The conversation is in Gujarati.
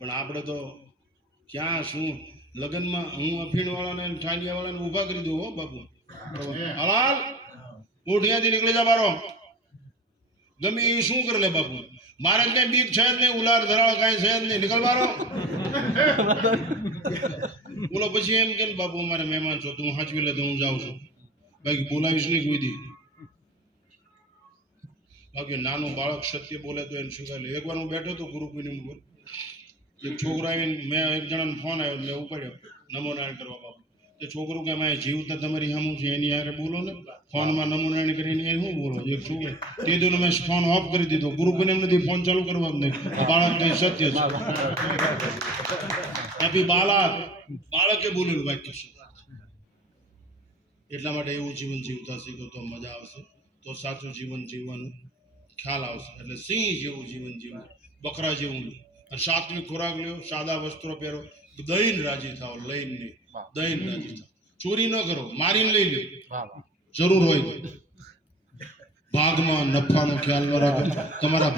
પણ આપણે તો ક્યાં શું લગ્નમાં હું અફીણવાળાને ઠાંડિયાવાળાને ઊભા કરી દઉં હો બાપુ. હલાલ ઉઠિયાથી નીકળી જા બારો. ગમે એ શું કરે લે બાપુ, મારે કઈ બીક છે જ નહીં, ઉલાર ધરાળ કઈ છે જ નહીં, નીકળ બારો. બોલો પછી એમ કે બાપુ અમારે મહેમાન છો, તું હાચવી લે તો હું જાઉં છું, બાકી બોલાવીશ નહીં કોઈ દી. બાકી નાનું બાળક સત્ય બોલે તો એને સ્વીકારે. એકવાર હું બેઠો હતો ગુરુકુની ઉપર, એક છોકરો આવીને મેં એક જણાનો ફોન આવ્યો, મેં ઉપાડ્યો નમો નારાયણ કરવા બાપુ. તે છોકરો કે અમે જીવતા તમારી સામું છે એની હારે બોલો ને, ફોનમાં નમો નારાયણ કરીને એ શું બોલો. એક છોકરો તે દુને મેં ફોન ઓફ કરી દીધો. ગુરુકુને એમ નથી ફોન ચાલુ કરવા જ નહીં, બાળક કઈ સત્ય છે. એપી બાળકે બોલેલું વાક્ય શું. એટલા માટે એવું જીવન જીવતા શીખો તો મજા આવશે, તો સાચું જીવન જીવવાનું ખ્યાલ આવશે. એટલે સિંહ જેવું જીવન જીવવું, બકરા જેવું નહીં. અને સાત્વિક ખોરાક લ્યો, સાદા વસ્ત્રો પહેરો, દઈને રાજી થાવ, લઈને નહીં, દઈને રાજી થાવ. ચોરી ન કરો, મારીને લઈ લો જરૂર હોય તો. ભાગમાં નફાનો ખ્યાલ ન રાખો તમારા